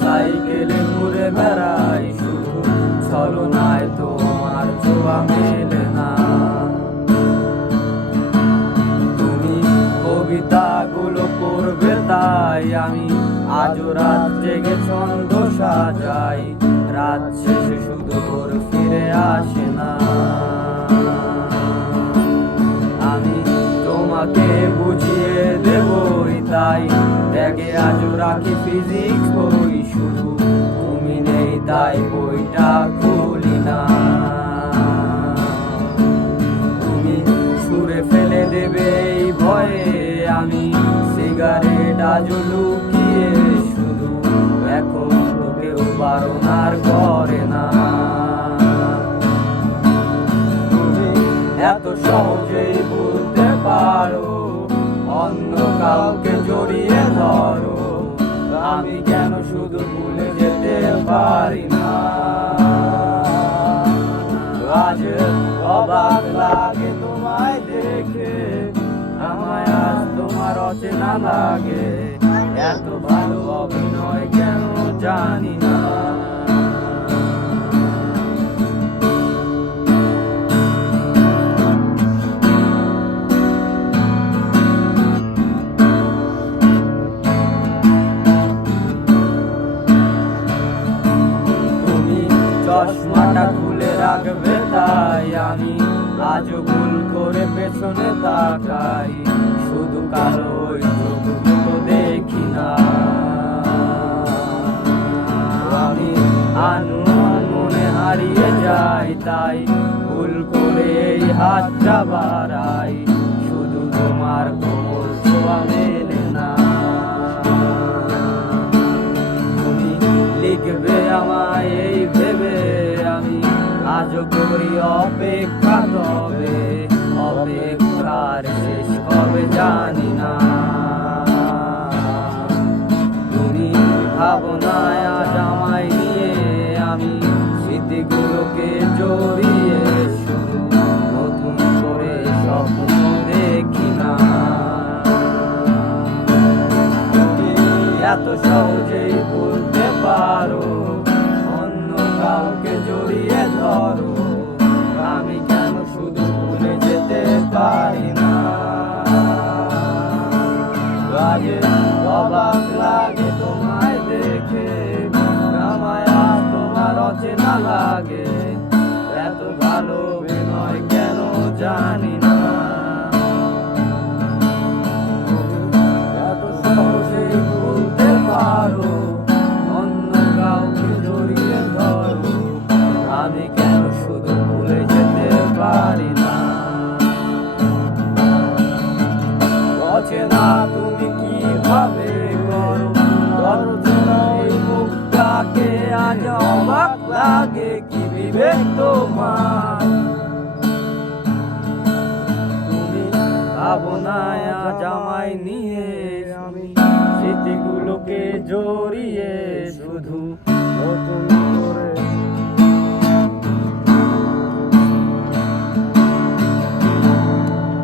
সাইকেলে ঘুরে বেড়াই শুধু। ছলনায় তোমার ছোঁয়া মেলে না। তুমি করবে তাই আমি রাত জেগে ছন্দ সাজাই। রাত শেষে শুধু ফিরে আসে না। আমি তোমাকে বুঝিয়ে দেবই তাই। ব্যাগে আজও রাখি ফিজিক্স নেই তাই বইটা খুলি না। তুমি ছুঁড়ে ফেলে দেবে এই ভয়ে আমি সিগারেট আজও লুকিয়ে শুধু এখন তো কেউ বারণ আর করে না। তুমি এত সহজেই বলতে পারো, অন্য কাউকে জড়িয়ে ধরো। আমি কেন শুধু ভুলে যেতে পারি না? অচেনা লাগে। এত ভালো অভিনয় কেন জানি না। আমি আজও ভুল করে পেছনে তাকাই। শুধু হারিয়ে যাই তাই ভুল করে এই হাতটা বাড়াই। শুধু তোমার কোমল ছোঁয়া মেলে না। তুমি লিখবে আমায় এই ভেবে আমি আজও করি অপেক্ষা তবে। অপেক্ষার শেষ কবে জানি স্মৃতিগুলোকে জড়িয়ে নতুন করে স্বপ্ন দেখি না। এত সহজেই বলতে পারো, অন্য কাউকে জড়িয়ে ধরো। অচেনা লাগে। এত ভালো বিনয় কেন জানি না। এত পারো, অন্য আমি কেন যেতে পারি না? অচেনা তুমি অবাক লাগে কি বিবেক তোমার? তুমি ভাবনায় জামাই নিয়ে আমি স্মৃতিগুলোকে জড়িয়ে শুধু নতুন